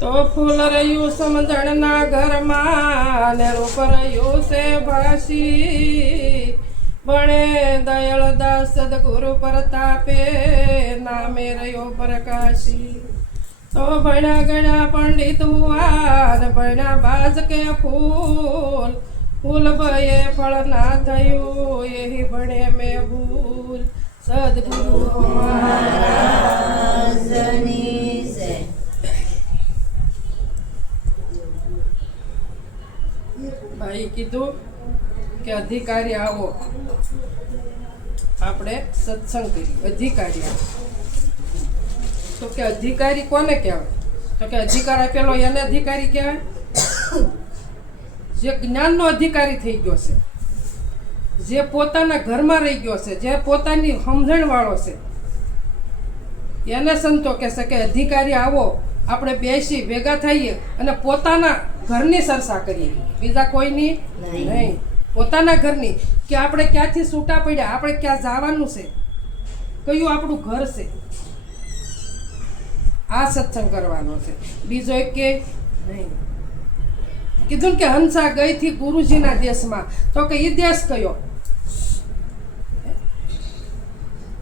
તો ફૂલ રહ્યું સમજણના ઘરમાં ને રૂપ રહ્યું છે ભાસી ભણે દયાળ દાસ સદગુરુ પ્રતાપે નામે રહ્યો પ્રકાશી તો ભણ્યા ગણ્યા પંડિત હુઆન ભણ્યા બાજ કે ફૂલ ફૂલ ભયે ફળ ના થયું એહી ભણે મેં ભૂલ સદગુરુ મહારાજની જય. ભાઈ કીધું કે અધિકારી આવો આપણે સત્સંગ કરી. અધિકારી આવો તો કે અધિકારી કોને કહેવાય? તો કે અધિકાર આપેલો એને અધિકારી કહેવાય. જે જ્ઞાનનો અધિકારી થઈ ગયો છે, જે પોતાના ઘરમાં રહી ગયો છે, જે પોતાની સમજણ વાળો છે, એને સંતો કહેશે કે અધિકારી આવો, આપણે બેસી ભેગા થઈએ અને પોતાના ઘરની ચર્ચા કરીએ, બીજા કોઈની નહીં, પોતાના ઘરની. કે આપણે ક્યાંથી છૂટા પડ્યા, આપણે ક્યાં જવાનું છે, કયું આપણું ઘર છે, આ સત્સંગ કરવાનો છે. બીજો એક કે નહીં. કીધું કે હંસા ગઈ થી ગુરુજીના દેશમાં, તો કે એ દેશ કયો?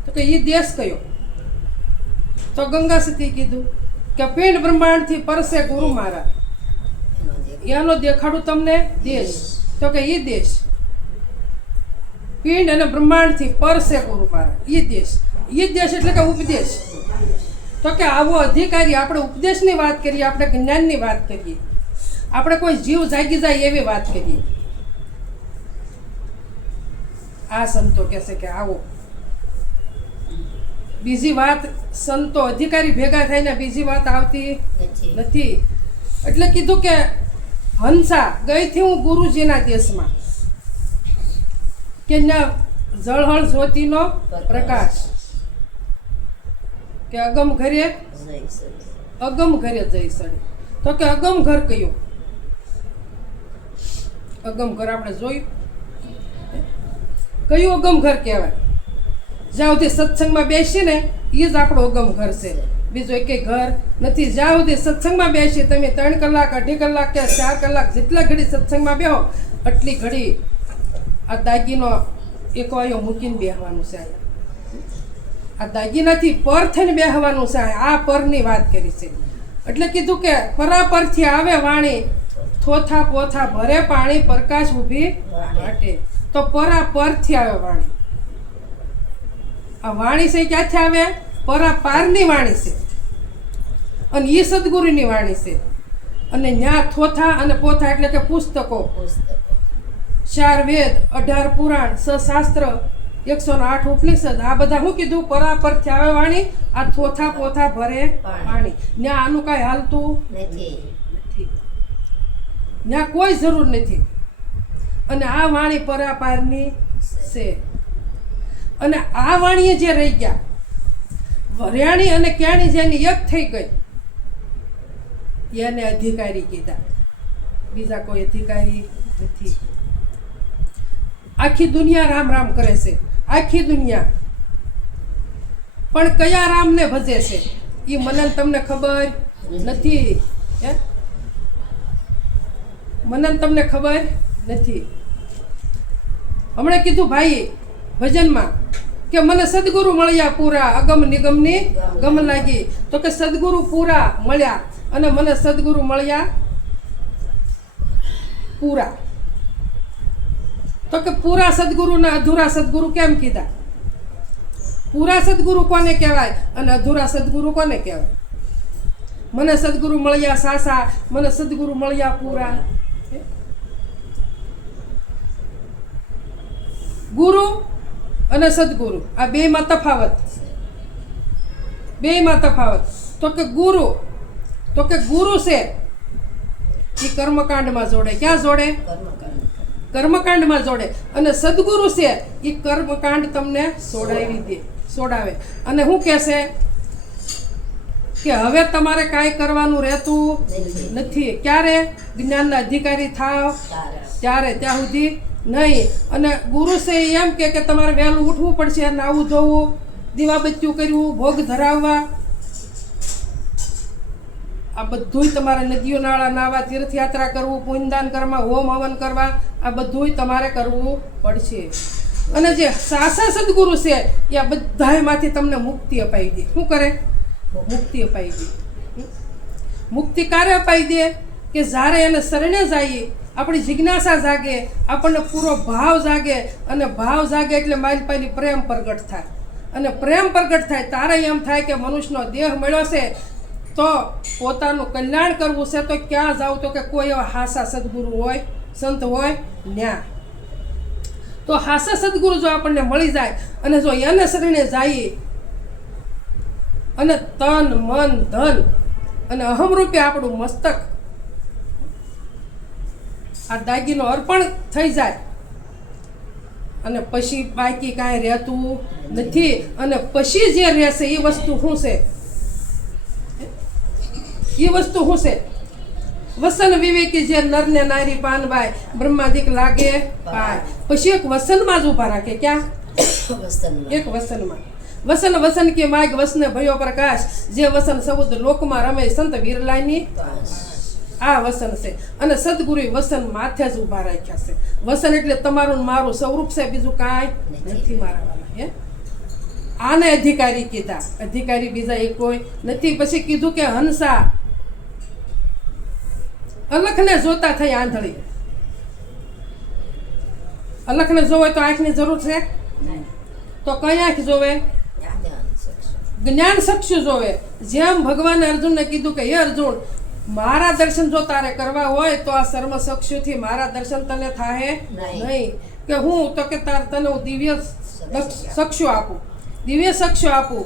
તો કે એ દેશ કયો? તો ગંગા સતી કીધું કે પિંડ બ્રહ્માંડથી પરસે ગુરુ મારા, એનો દેખાડું તમને દેશ. તો કે એ દેશ પિંડ અને બ્રહ્માંડથી પરસે ગુરુ મારા, એ દેશ. એ દેશ એટલે કે ઉપદેશ. તો કે આવો અધિકારી, આપણે ઉપદેશની વાત કરીએ, આપણે જ્ઞાનની વાત કરીએ, આપણે કોઈ જીવ જાગી જાય એવી વાત કરીએ. આ સંતો કહેશે કે આવો. બીજી વાત સંતો અધિકારી ભેગા થઈને બીજી વાત આવતી નથી. એટલે કીધું કે હંસા ગઈ થી હું ગુરુજીના દેશમાં, કે ત્યાં જળહળ જ્યોતિનો પ્રકાશ, કે અગમ ઘરે જઈ સડે. તો કે અગમ ઘર કયું? અગમ ઘર આપણે જોયું, કયું અગમ ઘર કહેવાય? જ્યાં સુધી સત્સંગમાં બેસી ને એ જ આપણું અગમ ઘર છે, બીજું એક ઘર નથી. જ્યાં સુધી સત્સંગમાં બેસી તમે 3 કલાક 2.5 કલાક કે 4 કલાક જેટલા ઘડી સત્સંગમાં બેહો, એટલી ઘડી આ દાગીનો એક વાયો મૂકીને બેહવાનું છે. આ દાગીનાથી પર થઈને બેહવાનું છે. આ પરની વાત કરી છે. એટલે કીધું કે પરાપરથી આવે વાણી, થોથા પોથા ભરે પાણી, પ્રકાશ ઊભી વાટે. તો પરાપરથી આવે વાણી. આ વાણી છે ક્યાંથી આવે? પરાપારની વાણી છે, અને એ સદગુરુની વાણી છે. અને ન્યા થોથા અને પોથા એટલે કે પુસ્તકો, 4 વેદ, 18 પુરાણ, 6 શાસ્ત્ર, 108 ઉપનિષદ, આ બધા શું કીધું? પરાપરથી આવે વાણી. આ થોથા પોથા ભરે પાણી. ન્યા આનું કાંઈ હાલતું નથી, ન્યા કોઈ જરૂર નથી. અને આ વાણી પરાપારની છે. અને આ વાણીએ જે રહી ગયા, વર્યાણી અને ક્યાણી જેની એક થઈ ગઈ, એને અધિકારી કીધા. બીજા કોઈ અધિકારી નથી. આખી દુનિયા રામ રામ કરે છે, આખી દુનિયા. પણ કયા રામને ભજે છે એ મને તમને ખબર નથી. મને તમને ખબર નથી. હમણાં કીધું ભાઈ ભજનમાં કે મને સદગુરુ મળ્યા પૂરા, અગમ નિગમની ગમ લાગી. તો કે સદગુરુ પૂરા મળ્યા અને મને સદગુરુ મળ્યા પૂરા. તો કે પૂરા સદગુરુ ને અધૂરા સદગુરુ કેમ કીધા? પૂરા સદગુરુ કોને કહેવાય અને અધૂરા સદગુરુ કોને કહેવાય? મને સદગુરુ મળ્યા સાસા, મને સદગુરુ મળ્યા પૂરા. ગુરુ અને સદગુરુ આ બેમાં તફાવત, બેમાં તફાવત. તો કે ગુરુ છે એ કર્મકાંડમાં જોડે. ક્યાં જોડે? કર્મકાંડમાં જોડે. અને સદગુરુ છે એ કર્મકાંડ તમને છોડાવે. અને શું કહેશે કે હવે તમારે કાંઈ કરવાનું રહેતું નથી. ક્યારે? જ્ઞાનના અધિકારી થાવ ત્યારે, ત્યાં સુધી નહીં. અને ગુરુ છે એમ કે તમારે વહેલું ઉઠવું પડશે, નાવું ધોવું દીવાબત્યું કર્યું, ભોગ ધરાવવા, આ બધુંય તમારે નદીઓ નાળા નાવા, તીર્થયાત્રા કરવું, પુણ્યદાન કરવા, હોમ હવન કરવા, આ બધુંય તમારે કરવું પડશે. અને જે સાસા સદગુરુ છે એ આ બધામાંથી તમને મુક્તિ અપાઈ દે. શું કરે? મુક્તિ અપાઈ દે. મુક્તિ ક્યારે અપાઈ દે? કે જ્યારે એને શરણે જઈએ, આપણી જિજ્ઞાસા જાગે, આપણને પૂરો ભાવ જાગે, અને ભાવ જાગે એટલે મારી પાસેથી પ્રેમ પ્રગટ થાય. અને પ્રેમ પ્રગટ થાય ત્યારે એમ થાય કે મનુષ્યનો દેહ મળ્યો છે તો પોતાનું કલ્યાણ કરવું છે, તો ક્યાં જાવ? તો કે કોઈ એવા હાસા સદગુરુ હોય, સંત હોય ન્યા. તો હાસા સદગુરુ જો આપણને મળી જાય અને જો એને શરણે જઈએ અને તન મન ધન અને અહમ રૂપે આપણું મસ્તક આ દાગીનો અર્પણ થઈ જાય અને પછી બાકી કાંઈ રહેતું નથી. અને પછી જે રહેશે એ વસ્તુ શું છે? એ વસ્તુ શું છે? વસન વિવેકી જે નરને નારી પાનવાય, બ્રહ્માદિક લાગે પાય. પછી એક વસનમાં જ ઊભા રાખે. ક્યાં? એક વસનમાં. વસન વસન કે માગ વસને ભયો પ્રકાશ, જે વસન સબુદ લોકમાં રમે સંત વિરલાની આ વસન છે. અને સદગુરુ વસન માથે જ ઊભા રાખ્યા છે. વસન એટલે તમારું ને મારું સ્વરૂપ છે, બીજું કાંઈ નથી મારા વાળા. હે, આને અધિકારી કીધા, અધિકારી બીજા એ કોઈ નથી. પછી કીધું કે હંસા અલખને જોતા થઈ આંધળી. અલખને જોવે તો આંખની જરૂર છે? તો કઈ આંખ જોવે? જ્ઞાન ચક્ષુ જોવે. જેમ ભગવાને અર્જુનને કીધું કે હે અર્જુન, મારા દર્શન જો તારે કરવા હોય તો આ સર્વ ચક્ષુથી મારા દર્શન તને થાય નહીં. કે હું તો કે તને હું દિવ્ય ચક્ષુ આપું, દિવ્ય ચક્ષુ આપું,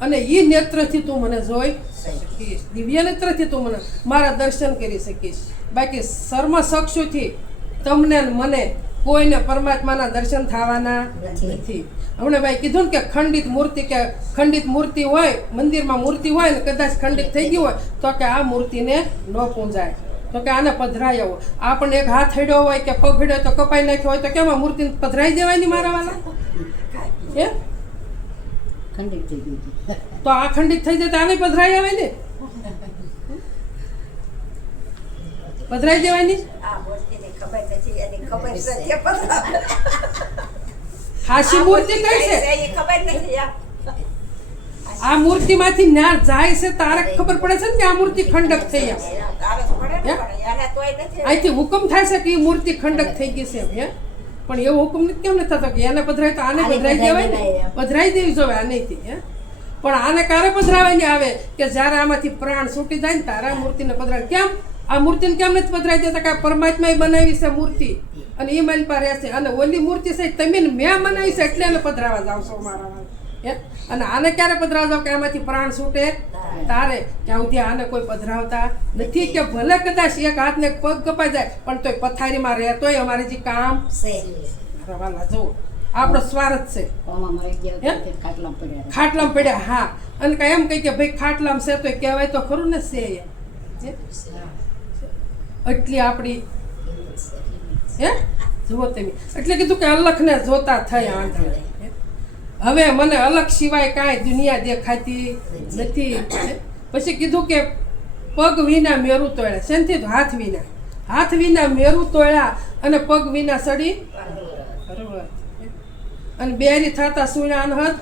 અને એ નેત્રથી તું મને જોઈ શકીશ, દિવ્ય નેત્રથી તું મને મારા દર્શન કરી શકીશ. બાકી સર્વ ચક્ષુથી તમને મને કોઈને પરમાત્માના દર્શન થવાના નથી. હમણાં ભાઈ કીધું ને કે ખંડિત મૂર્તિ હોય, મંદિરમાં મૂર્તિ હોય ને કદાચ ખંડિત થઈ ગઈ હોય તો કે આ મૂર્તિને ન પૂંજાય, તો કે આને પધરાય આવો. આપણને એક હાથ હેડ્યો હોય કે પગ હેડ્યો તો કપાઈ નાખ્યો હોય તો કેમ આ મૂર્તિને પધરાઈ દેવાની મારા વાલા? હે, ખંડિત થઈ ગયું તો આ ખંડિત થઈ જાય તો આને પધરાઈ આવે ને, પધરાઈ દેવાની. હાશી મૂર્તિ કઈ છે? આ મૂર્તિમાંથી ન્યા જાય છે તારે ખબર પડે છે ને કે આ મૂર્તિ ખંડક થઈ. અહીંથી હુકમ થાય છે કે એ મૂર્તિ ખંડક થઈ ગઈ છે. હે, પણ એવો હુકમ કેમ નથી થતો કે એને પધરાય તો આને પધરાઈ દેવાય ને? પધરાઈ દેવી જોવે આનેથી. હે, પણ આને ક્યારે પધરાવાની આવે? કે જ્યારે આમાંથી પ્રાણ છૂટી જાય ને તારા મૂર્તિને પધરાય. કેમ આ મૂર્તિને કેમ નથી પધરાઈ દેતા? કે પરમાત્માએ બનાવી છે મૂર્તિ અને એ મારી પાસે રહેશે, અને ઓલી મૂર્તિ છે તમે મેં બનાવી છે એટલે એને પધરાવા જાવ છો મારા. હે, અને આને ક્યારે પધરાવા જાવ? કે આમાંથી પ્રાણ છૂટે તારે. ત્યાં સુધી આને કોઈ પધરાવતા નથી. કે ભલે કદાચ એક હાથ ને પગ કપાઈ જાય પણ તોય પથારીમાં રહેતોય અમારે જે કામ રવાના જવું આપણો સ્વાર્થ છે. ખાટલામાં પડ્યા. હા, અને કઈ એમ કહી કે ભાઈ ખાટલામાં છે તો કહેવાય તો ખરું ને છે. એટલી આપણી હે જુઓ તમે. એટલે કીધું કે અલખને જોતા થઈ આંધળા. હવે મને અલખ સિવાય કાંઈ દુનિયા દેખાતી નથી. પછી કીધું કે પગ વિના મેરું તોડ્યા. શેનથી? હાથ વિના. હાથ વિના મેરું તોડ્યા અને પગ વિના સડી બરોબર. અને બેરી થતા સુણા અનહદ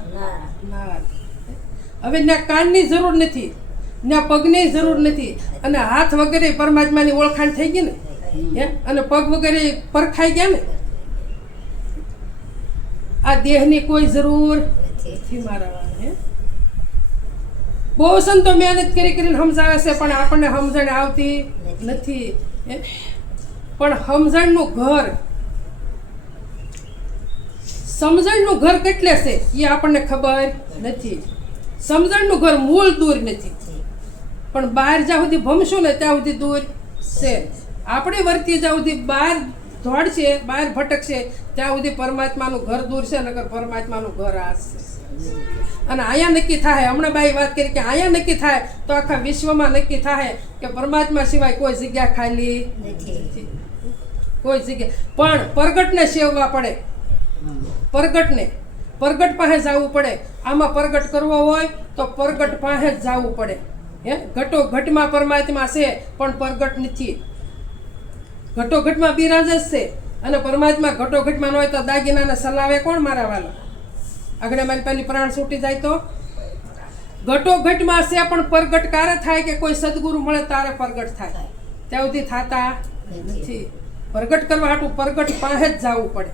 ના. હવે ના કાનની જરૂર નથી, ના પગની જરૂર નથી, અને હાથ વગેરે પરમાત્માની ઓળખાણ થઈ ગઈ ને. અને પગ વગેરે પરખાઈ ગયા ને. આ દેહની કોઈ જરૂર નથી મારા. બહુ સંતો મહેનત કરીને સમજાવે છે પણ આપણને સમજણ આવતી નથી. પણ સમજણનું ઘર કેટલે છે એ આપણને ખબર નથી. સમજણનું ઘર મૂળ દૂર નથી, પણ બહાર જ્યાં સુધી ભમશું ને ત્યાં સુધી દૂર છે. આપણે વર્તી જ્યાં સુધી બહાર દોડશે, બહાર ભટકશે ત્યાં સુધી પરમાત્માનું ઘર દૂર છે, નકર પરમાત્માનું ઘર આ છે. અને અહીંયા નક્કી થાય, હમણાં બાઈ વાત કરી કે અહીંયા નક્કી થાય તો આખા વિશ્વમાં નક્કી થાય કે પરમાત્મા સિવાય કોઈ જગ્યા ખાલી નથી, કોઈ જગ્યા. પણ પ્રગટને સેવવા પડે, પ્રગટ પાસે જવું પડે. આમાં પ્રગટ કરવો હોય તો પ્રગટ પાસે જ જવું પડે. હે, ઘટો ઘટમાં પરમાત્મા છે પણ પ્રગટ નથી. ઘટો ઘટમાં બિરાજ જ છે અને પરમાત્મા ઘટો ઘટમાં ન હોય તો દાગીનાને સલાવે કોણ મારા વાલા? આગળ મારી પેલી પ્રાણ છૂટી જાય તો ઘટો ઘટમાં છે પણ પ્રગટ ક્યારે થાય કે કોઈ સદગુરુ મળે તારે પ્રગટ થાય, ત્યાં સુધી થતા નથી. પ્રગટ કરવા હાટું પ્રગટ પાસે જ જવું પડે.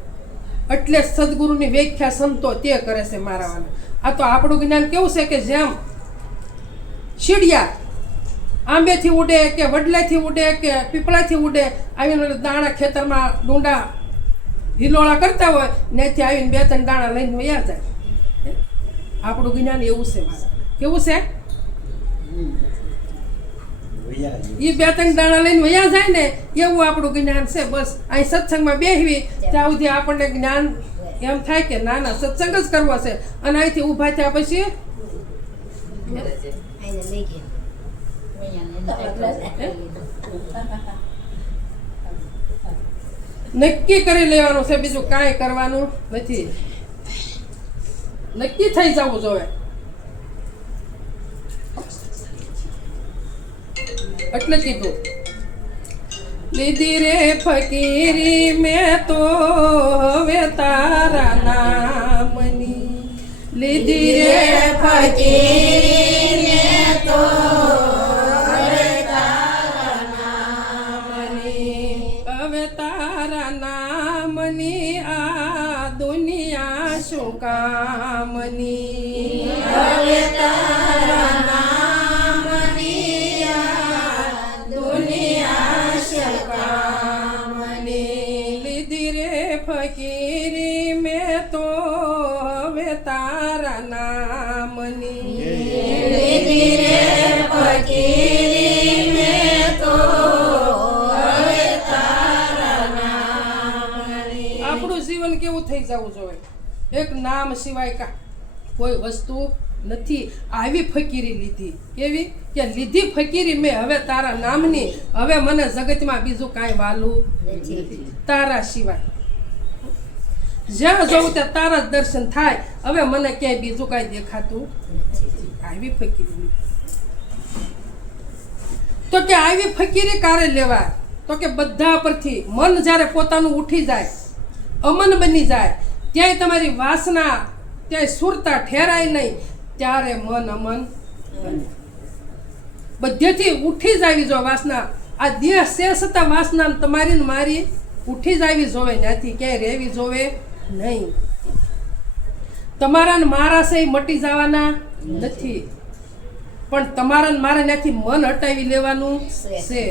એટલે સદગુરુની વ્યાખ્યા સંતો તે કરે છે મારા વાલા. આ તો આપણું જ્ઞાન કેવું છે કે જેમ શીડિયા આંબેથી ઉડે કે વડલેથી ઉડે કે પીપળાથી ઉડે, આવીને દાણા ખેતરમાં ડુંડા હિલોળા કરતા હોય ત્યાંથી આવીને 2-3 દાણા લઈને વયા જાય. આપણું જ્ઞાન એવું છે મારા. કેવું છે? એ 2-3 દાણા લઈને વયા જાય ને એવું આપણું જ્ઞાન છે. બસ અહીં સત્સંગમાં બેસવી ત્યાં સુધી આપણને જ્ઞાન એમ થાય કે ના ના સત્સંગ જ કરવો છે. અને અહીંથી ઊભા થયા પછી નક્કી કરી લેવાનું છે, બીજું કાંઈ કરવાનું નથી. નક્કી થઈ જવું જોઈએ. એટલે કીધું લીધી રે ફકીરી મેં તો હવે તારા નામની, લીધી રે ફકીરી મેં તો હવે તારા નામની, હવે તારા નામની આ દુનિયા શું કામની, હવે તારા નામની આ દુનિયા શું કામની, લીધી રે ફકીરી મેં તો હવે તારા નામની, લીધી રે ફકીરી મેં તો હવે તારા નામની. આપણું જીવન કેવું થઈ જવું જોઈએ? એક નામ સિવાય કા કોઈ વસ્તુ નથી. આવી ફકીરી લીધી. કેવી કે લીધી ફકીરી મેં હવે તારા નામની, હવે મને જગતમાં બીજું કાંઈ વાલું નથી તારા સિવાય. જ્યાં જવું ત્યાં તારા જ દર્શન થાય. હવે મને ક્યાંય બીજું કાંઈ દેખાતું નથી. આવી ફકીરી લીધી. તો કે આવી ફકીરી કારે લેવાય? તો કે બધા પરથી મન જ્યારે પોતાનું ઉઠી જાય, અમન બની જાય, ત્યાંય તમારી વાસના ત્યાંય સુરતા ઠેરાય નહીં, ત્યારે મન અમન બને. બધેથી ઉઠી જ આવી જો વાસના. આ દેહ છે છતાં વાસના તમારી ને મારી ઉઠી જ આવી જોવે, ત્યાંથી ક્યાંય રહેવી જોવે નહીં. તમારા ને મારા છે એ મટી જવાના નથી, પણ તમારા ને મારા ત્યાંથી મન હટાવી લેવાનું છે.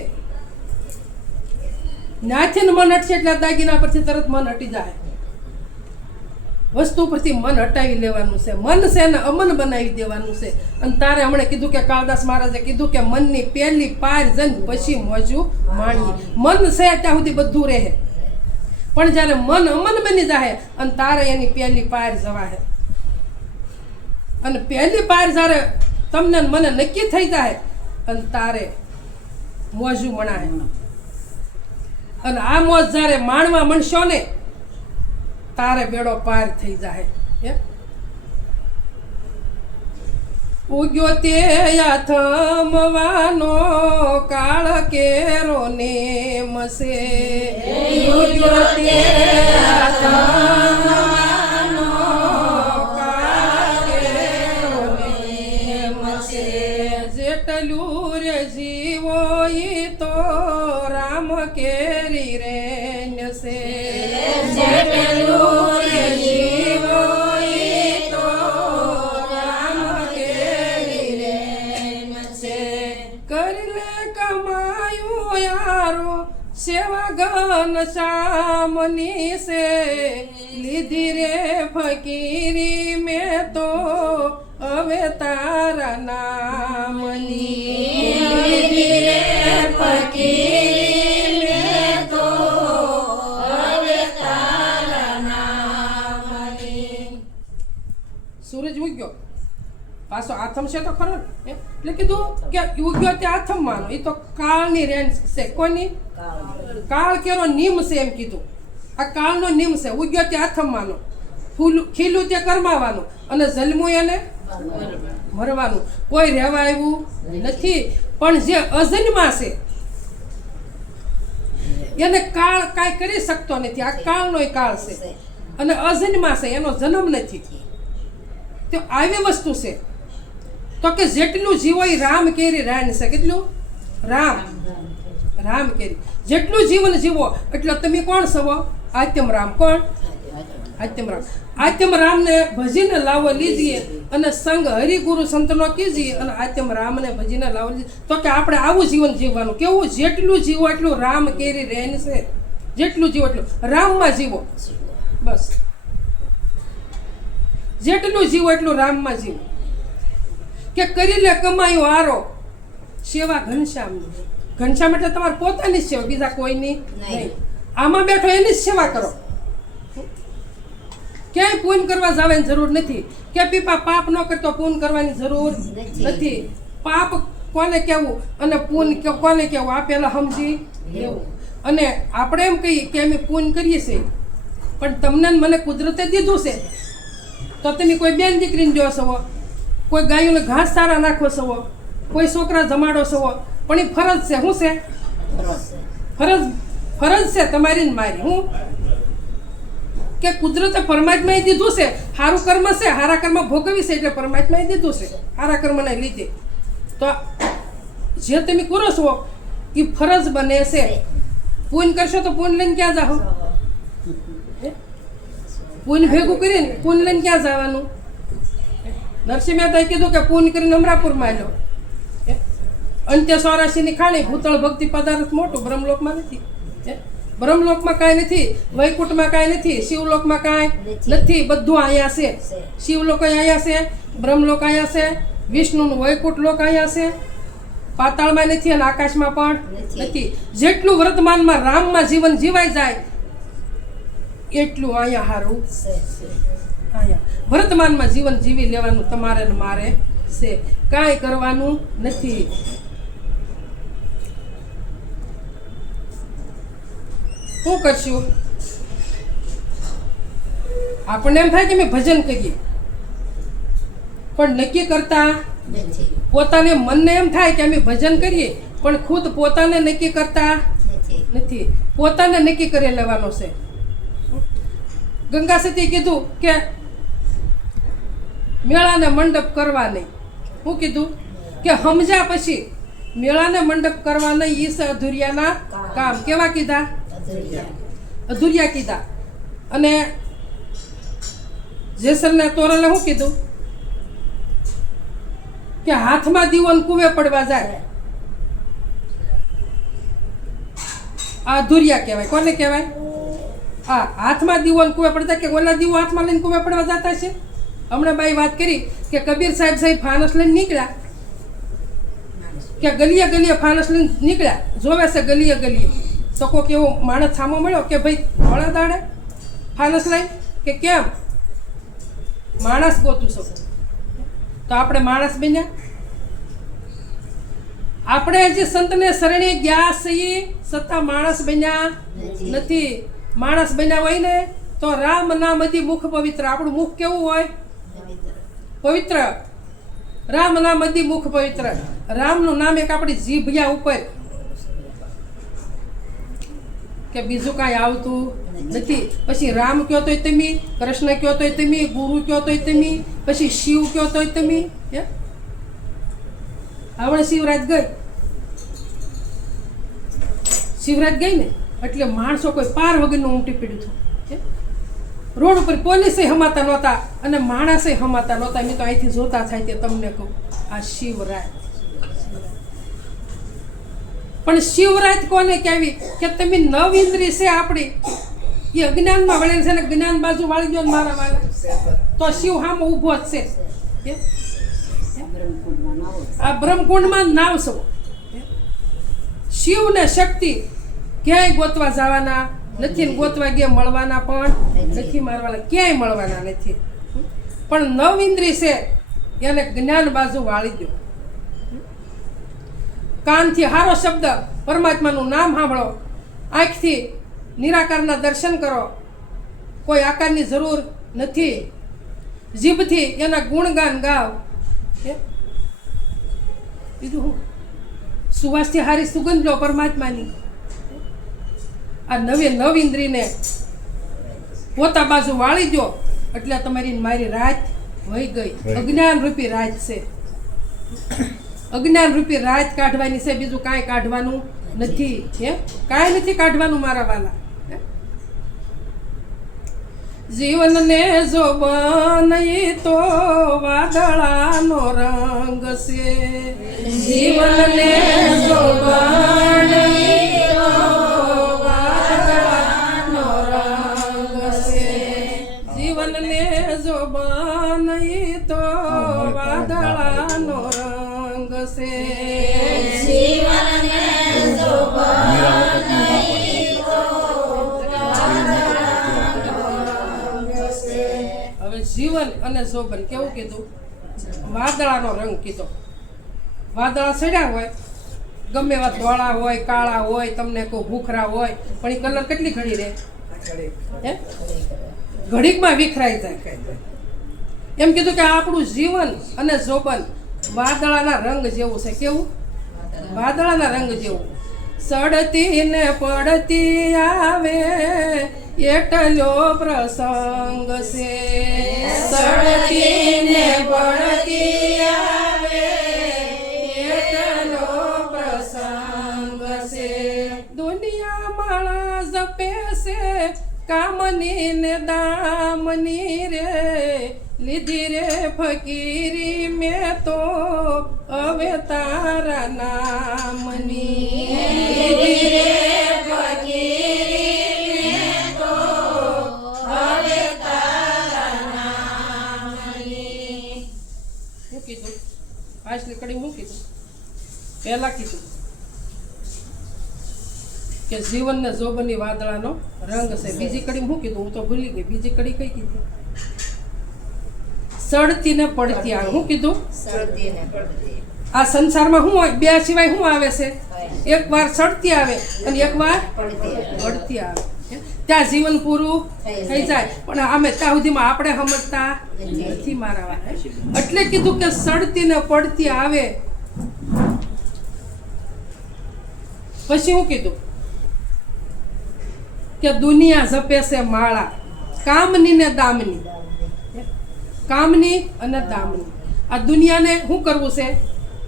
ત્યાંથી મન હટશે એટલે દાગીના પરથી તરત મન હટી જાય. વસ્તુ પરથી મન હટાવી લેવાનું છે. મન છે ને અમન બનાવી દેવાનું છે. અને તારે હમણાં કીધું કે કાળદાસ મહારાજે કીધું કે મનની પહેલી પાર જન પછી મોજું માણીએ. મન છે ત્યાં સુધી બધું રહે, પણ જ્યારે મન અમન બની જાય અને તારે એની પહેલી પાર જવાય, અને પહેલી પાર જ્યારે તમને મને નક્કી થઈ જાય અને તારે મોજું મણાય. અને આ મોજ જ્યારે માણવા મળશો ને તારે બેડો પાર થઈ જાય. ઉગ્યો તે થમવાનો કાળ કેરો નેમ છે, ઉગ્યો તે થમવાનો કાળ કેરો નેમ છે, જેટલું રે જીવો ઈ તો રામ કેરી રેન છે, જેટલું રે જીવો ઈ તો રામ કેરી રેન છે. કરી લે કમાયું યારો સેવા ઘન શામની છે, લીધી રે ફકીરી મેં તો હવે તારા નામની, લીધી રે ફકીરી મેં તો હવે તારા નામની. સૂરજ ઉગ્યો પાછો આથમ છે તો ખરો ને, એટલે કીધું કે ઉગ્યો તે આથમ માનો. એ તો કાળની રેન્જ છે. કોની? કાળ કેરો નિમ છે એમ કીધું. આ કાળનો નિમ છે. ઉગ્યો તે આથમ માનો. ફૂલ ખીલું તે કરમાવાનું અને જન્મું એને મરવાનું. કોઈ રહેવા આવ્યું નથી, પણ જે અજન્મા છે એને કાળ કાંઈ કરી શકતો નથી. આ કાળનોય કાળ છે અને અજન્મા છે, એનો જન્મ નથી. તો આવી વસ્તુ છે તો કે જેટલું જીવો એ રામ કેરી રાન છે. કેટલું? રામ કેરી. જેટલું જીવન જીવો એટલે તમે કોણ છો? આત્યમ રામ. કોણ? આત્યમ રામ. આત્યમ રામને ભજીને લાવો લીજીએ અને સંગ હરિગુરુ સંતનો કીજીએ અને આત્યમ રામને ભજીને લાવો લીજીએ. તો કે આપણે આવું જીવન જીવવાનું. કેવું? જેટલું જીવો એટલું રામ કેરી રેન છે. જેટલું જીવો એટલું રામમાં જીવો. બસ, જેટલું જીવો એટલું રામમાં જીવો. કે કરી લે કમાયું આરો સેવા ઘનશ્યામની. ઘનશ્યામ એટલે તમારે પોતાની જ સેવા, બીજા કોઈની નહીં. આમાં બેઠો એની જ સેવા કરો. ક્યાંય પૂન કરવા જવાની જરૂર નથી. કે પીપા પાપ ન કરતો પૂન કરવાની જરૂર નથી. પાપ કોને કહેવું અને પૂન કોને કહેવું આ પહેલા સમજી લેવું. અને આપણે એમ કહીએ કે અમે પૂન કરીએ છીએ, પણ તમને ને મને કુદરતે દીધું છે તો તમે કોઈ બેન દીકરીને જો છો, કોઈ ગાયોને ઘાસ સારા નાખો છો, કોઈ છોકરા જમાડો છો, પણ એ ફરજ છે. શું છે? ફરજ છે તમારી ને મારી. હું કે કુદરતે પરમાત્માએ દીધું છે. સારું કર્મ છે, સારા કર્મ ભોગવી છે એટલે પરમાત્માએ દીધું છે સારા કર્મના લીધે. તો જે તમે કરો છો એ ફરજ બને છે. પૂન કરશો તો પૂન લઈને ક્યાં જાઓ? પૂન ભેગું કરીને પૂન લઈને ક્યાં જવાનું? નરસિંહ મહેતાએ કીધું કે પૂન કરીને અમરાપુરમાં આવ્યો. અંત્ય 84ની ખાણી ભૂતળ ભક્તિ પદાર્થ મોટું. બ્રહ્મલોકમાં નથી. બ્રહ્મલોકમાં કાંઈ નથી, વૈકુંઠમાં કાંઈ નથી, શિવલોકમાં કાંઈ નથી. બધું અહીંયા છે. શિવલોક અહીંયા છે, બ્રહ્મલોક અહીંયા છે, વિષ્ણુનું વૈકુંઠ લોક અહીંયા છે. પાતાળમાં નથી અને આકાશમાં પણ નથી. જેટલું વર્તમાનમાં રામમાં જીવન જીવાઈ જાય એટલું અહીંયા સારું. અહીંયા વર્તમાનમાં જીવન જીવી લેવાનું તમારે ને મારે છે. કાંઈ કરવાનું નથી. શું કરશું? આપણને એમ થાય કે અમે ભજન કરીએ, પણ નક્કી કરતા પોતાને મનને એમ થાય કે અમે ભજન કરીએ, પણ ખુદ પોતાને નક્કી કરતા નથી. પોતાને નક્કી કરી લેવાનો છે. ગંગા સતીએ કીધું કે મેળાને મંડપ કરવા નહીં. શું કીધું? કે સમજ્યા પછી મેળાને મંડપ કરવા નહીં. ઈ છે અધૂરિયાના કામ. કેવા કીધા? અધૂરિયા કીધા. અને જેસલને તોરલે શું કીધું? કે હાથમાં દીવો કુવે પડવા જાય આ અધૂરિયા કહેવાય. કોને કહેવાય? હા, હાથમાં દીવો કુવે પડતા. કે ઓલા દીવો હાથમાં લઈને કુવે પડવા જતા છે. હમણાં બાઈ વાત કરી કે કબીર સાહેબ ફાનસ લઈને નીકળ્યા, કે ગલીએ ગલીએ ફાનસ લઈને નીકળ્યા. જોવે છે ગલીએ ગલીએ તો કોઈક એવો માણસ સામો મળ્યો કે ભાઈ થોડા દાડે ફાનસ લઈ. કે કેમ? માણસ ગોતું શકો. તો આપણે માણસ બન્યા? આપણે હજી સંતને શરણે ગયા છીએ છતાં માણસ બન્યા નથી. માણસ બન્યા હોય ને તો રામ નામ અતિ મુખ પવિત્ર. આપણું મુખ કેવું હોય? પવિત્ર. રામ નામ અતિ મુખ પવિત્ર. રામનું નામ એક આપણી જીભયા ઉપર, કે બીજું કાંઈ આવતું નથી. પછી રામ કયો તોય તમે, કૃષ્ણ કયો તોય તમે, ગુરુ કયો તોય તમે, પછી શિવ કયો તોય તમે. હવે શિવરાજ ગઈ, શિવરાજ ગઈ ને એટલે માણસો કોઈ પાર વગરનું ઉમટી પડ્યું હતું. રોડ ઉપર પોલીસે હમાતા નહોતા અને માણસે હમાતા નહોતા. મેં તો અહીંથી જોતા થાય તે તમને કહું. આ શિવરાજ. પણ શિવરાજ કોને કહેવી? કે તમે નવ ઇન્દ્રિય છે આપણી એ અજ્ઞાનમાં વળેલ છે ને જ્ઞાન બાજુ વાળી ગયો મારા વાળા તો શિવ સામે ઊભો જ છે. આ બ્રહ્મકુંડમાં નાવ છો. શિવ ને શક્તિ ક્યાંય ગોતવા જવાના નથી ને ગોતવા ગયા મળવાના પણ નથી. મારવાના ક્યાંય મળવાના નથી. પણ નવ ઇન્દ્રિય છે એને જ્ઞાન બાજુ વાળી દો. કાનથી હારો શબ્દ પરમાત્માનું નામ સાંભળો. આંખથી નિરાકારના દર્શન કરો. કોઈ આકારની જરૂર નથી. જીભથી એના ગુણગાન ગાવ. હે? બીજું હું સુવાસથી હારી સુગંધ લો પરમાત્માની. આ નવ ઇન્દ્રિયને પોતા બાજુ વાળી દો એટલે તમારી ને મારી રાત વહી ગઈ. અજ્ઞાન રૂપી રાત છે. અજ્ઞાન રૂપી રાત કાઢવાની છે, બીજું કાંઈ કાઢવાનું નથી. હે? કાંઈ નથી કાઢવાનું મારા વાલા. જીવનને જો બનઈ તો વાદળાનો રંગ છે. જીવનને જો બનઈ તો વાદળાનો રંગ છે. જીવનને જો બનઈ તો વાદળાનો રંગ છે. જીવનને જો હવે જીવન અને જોબન કેવું કીધું? વાદળાનો રંગ કીધો. વાદળા સડ્યા હોય, ગમે એવા ધોળા હોય, કાળા હોય, તમને કોઈ ભૂખરા હોય, પણ એ કલર કેટલી ઘડી રહે? હે? ઘડીકમાં વિખરાઈ જાય. એમ કીધું કે આપણું જીવન અને જોબન વાદળાના રંગ જેવું છે. કેવું? વાદળાના રંગ જેવું. સડતી ને પડતી આવે એટલો પ્રસંગ છે. સડતી ને પડતી આવે એટલો પ્રસંગ છે. દુનિયા માળા જપે છે કામની ને દામની રે. લીધી રે ફકીરી મેં તો હવે તારા નામની. લીધી રે ફકીરી મેં તો હવે તારા નામની. શું કીધું? પાછલી કડી શું કીધું? પહેલા કીધું કે જીવન ને જોબની વાદળાનો રંગ છે. બીજી કડી શું કીધું? હું તો ભૂલી ગઈ. બીજી કડી કઈ કીધી? સડતી ને પડતી આવે. શું કીધું? સડતી ને પડતી. આ સંસારમાં શું હોય? બે સિવાય શું આવે છે? એક વાર સડતી આવે અને એક વાર પડતી આવે. ત્યાં જીવન પૂરું થઈ જાય. પણ આમે ત્યાં સુધીમાં આપણે સમજતા નથી મારા વાળા. એટલે કીધું કે સડતી ને પડતી આવે. પછી શું કીધું? કે દુનિયા જપે છે માળા કામની ને દામની. કામની અને દામની. આ દુનિયાને શું કરવું છે?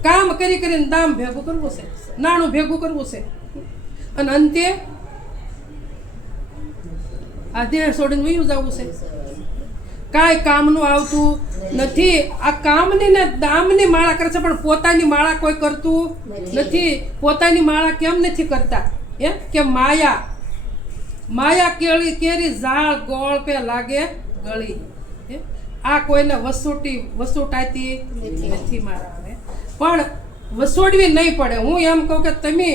કામ કરી કરીને દામ ભેગું કરવું છે, નાણું ભેગું કરવું છે, અને અંતે આ દેહ છોડીને વયું જવું છે. કાંઈ કામનું આવતું નથી. આ કામની ને દામની માળા કરે છે, પણ પોતાની માળા કોઈ કરતું નથી. પોતાની માળા કેમ નથી કરતા? એમ કે માયા કેરી ઝાડ ગોળ પે લાગે ગળી. આ કોઈને વસૂટાતી નથી મારા. પણ વસોડવી નહીં પડે. હું એમ કહું કે તમે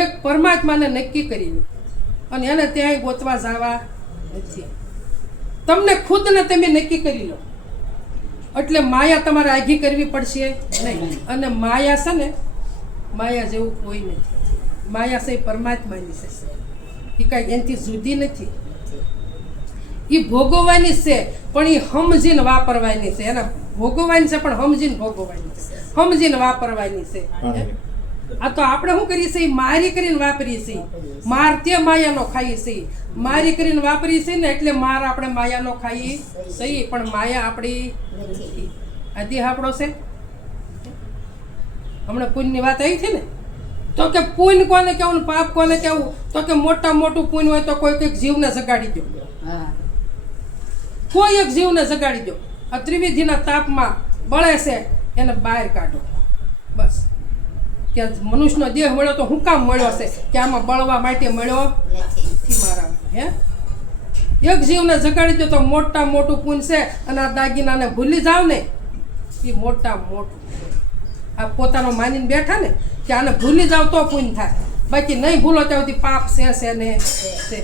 એક પરમાત્માને નક્કી કરી લો અને એને ત્યાંય ગોતવા જવા નથી. તમને ખુદને તમે નક્કી કરી લો એટલે માયા તમારે આઘી કરવી પડશે નહીં. અને માયા છે ને, માયા જેવું કોઈ નથી. માયા છે પરમાત્માની છે. એ કાંઈ એનાથી જુદી નથી. એ ભોગવવાની છે પણ એ સમજીને વાપરવાની છે. એને ભોગવવાની છે પણ સમજીને ભોગવવાની છે, સમજીને વાપરવાની છે. આ તો આપણે શું કરીએ છીએ? મારી કરીને વાપરીએ છીએ. માર તે માયાનો ખાઈએ છીએ. મારી કરીને વાપરીએ છીએ ને એટલે માર આપણે માયાનો ખાઈએ છીએ, પણ માયા આપણી નથી. આ દેહ આપણો છે. હમણાં પુણ્યની વાત આવી છે ને, તો કે પુણ્ય કોને કહેવું ને પાપ કોને કહેવું? તો કે મોટા મોટું પુણ્ય હોય તો કોઈ કંઈક જીવને જગાડી દો. કોઈ એક જીવને જગાડી દો. આ ત્રિવિધિના તાપમાં બળે છે એને બહાર કાઢો. બસ કે મનુષ્યનો દેહ મળ્યો તો હું કામ મળ્યો છે? કે આમાં બળવા માટે મળ્યો નથી મારા. હે, એક જીવને જગાડી દો તો મોટા મોટું પુણ્ય છે. અને આ દાગીનાને ભૂલી જાવ ને એ મોટા મોટું. આ પોતાનો માનીને બેઠા ને કે આને ભૂલી જાવ તો પુણ્ય થાય, બાકી નહીં ભૂલો ત્યાં સુધી પાપ છે ને છે.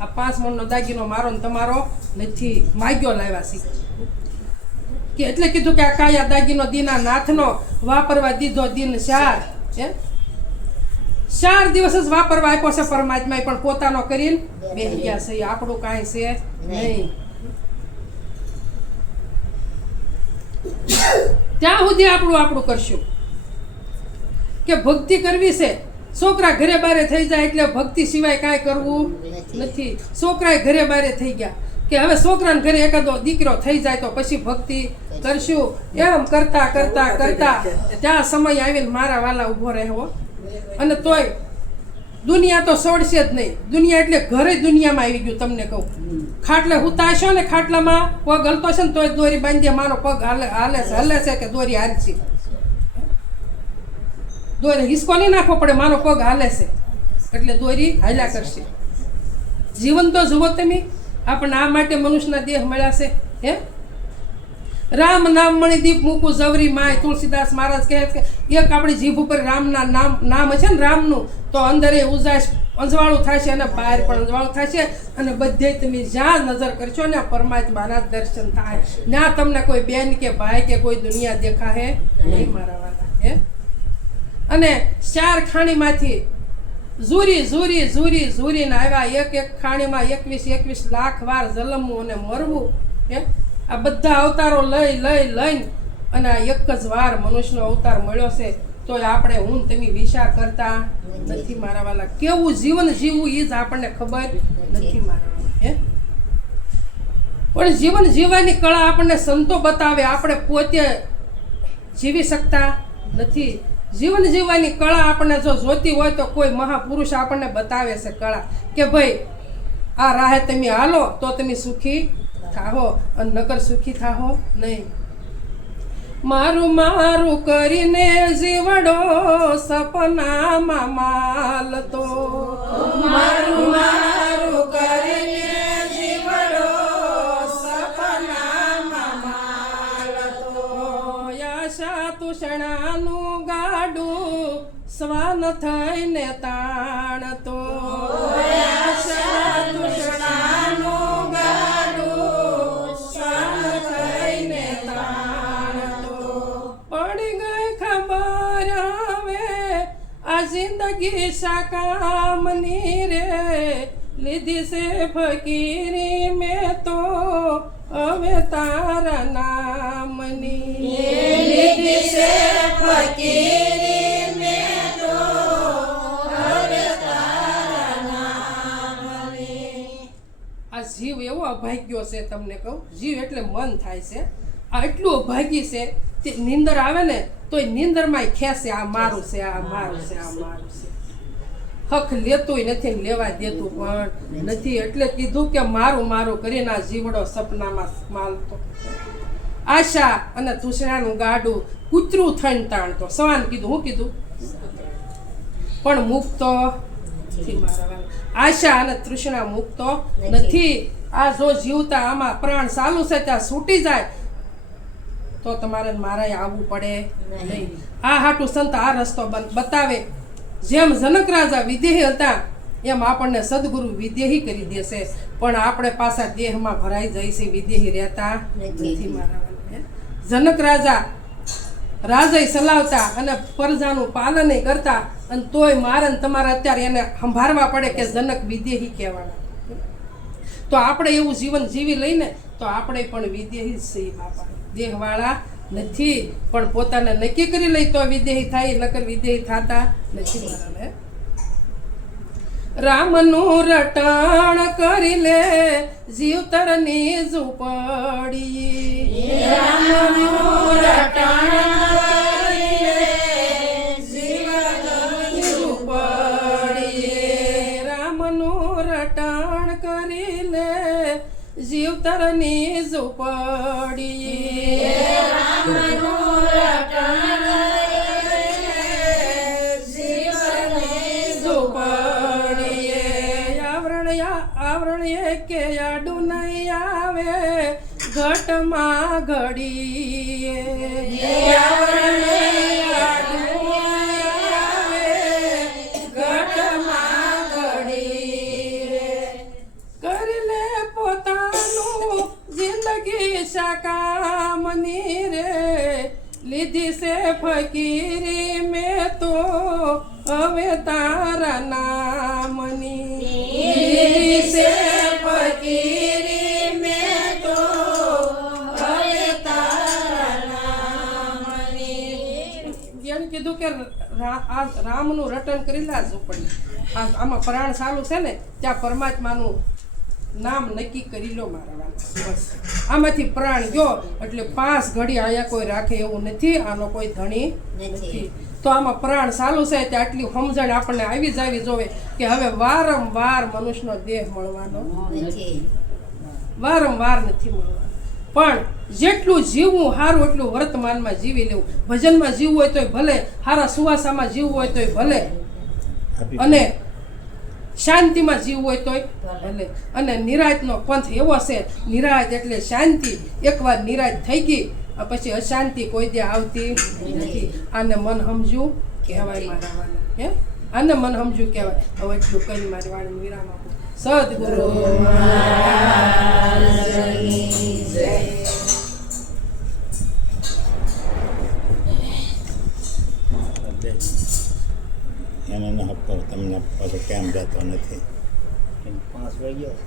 આ 5 મણનો દાગીનો મારો ને તમારો નથી, માગ્યો લાવ્યા છે. કે એટલે કીધું કે આ કાયા દાગીનો દીના નાથનો વાપરવા દીધો દિન 4. 4 દિવસ જ વાપરવા આપ્યો છે પરમાત્માએ, પણ પોતાનો કરીને બેસી ગયા છે. આપણું કાંઈ છે નહીં. ત્યાં સુધી આપણું કરશું કે ભક્તિ કરવી છે. છોકરા ઘરે બારે થઈ જાય એટલે ભક્તિ સિવાય કાંઈ કરવું નથી. છોકરાએ ઘરે બારે થઈ ગયા કે હવે છોકરાને ઘરે એકાદો દીકરો થઈ જાય તો પછી ભક્તિ કરશું. એમ કરતા કરતા કરતા ત્યાં સમય આવીને મારા વાલા ઊભો રહેવો. અને તોય દુનિયા તો છોડશે જ નહીં. દુનિયા એટલે ઘરે દુનિયામાં આવી ગયું. તમને કહું, ખાટલે હુતા છો ને, ખાટલામાં પગ હલતો છે ને તોય દોરી બાંધીએ મારો પગ હલે છે કે દોરી હાલશે. દોરી હિસકો નહીં નાખવો પડે, મારો પગ હાલે છે એટલે દોરી હાલ્યા કરશે. જીવન તો જુઓ તમે, આપણને આ માટે મનુષ્યના દેહ મળ્યા છે. હે રામ નામ મણિદીપ મૂકું જવરી માય. તુલસીદાસ મહારાજ કહે કે એક આપણી જીભ ઉપર રામના નામ છે ને રામનું, તો અંદર એ ઉજાશ અંજવાળું થશે અને બહાર પણ અંજવાળું થશે. અને બધે તમે જ્યાં નજર કરશો ને પરમાત્માના દર્શન થાય. ના તમને કોઈ બેન કે ભાઈ કે કોઈ દુનિયા દેખાશે નહીં મારા વાલા. હે અને 4 ખાણીમાંથી ઝૂરી ઝૂરી ઝૂરી ઝૂરીને આવ્યા. એક ખાણીમાં 21 લાખ વાર જલમવું અને મરવું. હે આ બધા અવતારો લઈને અને આ એક જ વાર મનુષ્યનો અવતાર મળ્યો છે. તો આપણે હું તમે વિચાર કરતા નથી મારા વાલા. કેવું જીવન જીવવું એ જ આપણને ખબર નથી મારા વાલા. હે પણ જીવન જીવવાની કળા આપણને સંતો બતાવે, આપણે પોતે જીવી શકતા નથી. જીવન જીવવાની કળા આપણને જો જોતી હોય તો કોઈ મહાપુરુષ આપણને બતાવે છે કળા કે ભાઈ આ રાહે તમે હાલો તો તમે સુખી થાહો, અને નકર સુખી થાહો નહીં. મારું મારું કરીને જીવડો સપનામાં માલતો. મારું મારું કરીને જીવડો સપનામાં માલતો. આશા તુષણાનું ગાડું સ્વાન થઈને તાણતો. આશા તુષણાનું ગાડું સ્વાન થઈને તાણતો. પડી ગઈ ખબર હવે આ જિંદગી શાકામની રે. લીધી છે ફકીરી મેં તો હવે તારા નામની. લીધી છે ફકીરી મેં તો હવે તારા નામની. આ જીવ એવો અભાગ્યો છે, તમને કહું. જીવ એટલે મન થાય છે. આ એટલું અભાગી છે તે નીંદર આવે ને તોય નીંદરમાં ખેંચે આ મારું છે, આ મારું છે, આ મારું છે. હક લેતુંય નથી ને લેવા દેતું પણ નથી. એટલે કીધું કે મારું મારું કરીને આ જીવડો સપનામાં માલતો. આશા અને તૃષ્ણાનું ગાડું કૂતરું થઈને તાણતો. સવાન કીધું, હું કીધું પણ મુક્તો નથી મારા વાલા. આશા અને તૃષ્ણા મુક્તો નથી. આ જો જીવતા આમાં પ્રાણ ચાલુ છે ત્યાં છૂટી જાય તો તમારે મારે આવવું પડે નહીં. આ હાટું સંત આ રસ્તો બતાવે. જેમ જનક રાજા વિદેહી હતા એમ આપણને સદગુરુ વિદેહી કરી દેશે. પણ આપણે પાછા દેહમાં ભરાઈ જઈશે, વિદેહી રહેતા નથી મારા વાલા. જનક રાજા સલાવતા અને પ્રજાનું પાલન કરતા, અને તોય મારે તમારે અત્યારે એને સંભાળવા પડે કે જનક વિદેહી કહેવાના. તો આપણે એવું જીવન જીવી લઈને તો આપણે પણ વિદેહી જ છીએ બાપા. દેહવાળા નથી, પણ પોતાને નક્કી કરી લઈ તો વિદેહી થાય, નકર વિદેહી થતા નથી મારા. રામનું રટણ કરી લે જીવતરની ઝૂંપડી. રામનું રટણ કરી લે જીવતરની ઝૂંપડી. રામનું રટણ કરી લે જીવતરની ઝૂંપડી. રામનું રટણ આવરણ કે આડું નહીં આવે ઘટમાં ઘડીએ. આવરણ આડું આવે ઘટમાં ઘડીએ. કરી લે પોતાનું જિંદગી શાકામની રે. લીધી છે ફકીરી મેં તો હવે તારા નામની. લીધી છે ફકીરી મેં તો હવે તારા એને કીધું કે આ રામનું રટન કરી લા ઝૂંપડી. આમાં પ્રાણ ચાલુ છે ને ત્યાં પરમાત્માનું નામ નક્કી કરી લો મારા વાલા. બસ આમાંથી પ્રાણ ગયો એટલે 5 ઘડી આયા કોઈ રાખે એવું નથી. આનો કોઈ ધણી નથી. તો આમાં પ્રાણ ચાલુ છે ત્યાં આટલી સમજણ આપણને આવી જ આવી જોવે કે હવે વારંવાર મનુષ્યનો દેહ મળવાનો વારંવાર નથી મળવાનો. પણ જેટલું જીવવું સારું એટલું વર્તમાનમાં જીવી લેવું. ભજનમાં જીવવું હોય તોય ભલે, સારા સુવાસામાં જીવવું હોય તોય ભલે, અને શાંતિમાં જીવવું હોય તોય ભલે. અને નિરાંતનો પંથ એવો છે, નિરાંત એટલે શાંતિ. એકવાર નિરાંત થઈ ગઈ પછી અશાંતિ કોઈ દે આવતી નથી. આને મન સમજવું કહેવાય મારા વાલા. હે આને મન સમજવું કહેવાય. હવે એટલું કઈ મારી વાણી વિરામ આપું. સદગુરુ મહારાજની જય. એને ન આપો તમને પાછો કેમ જતો નથી. 5 વાગ્યા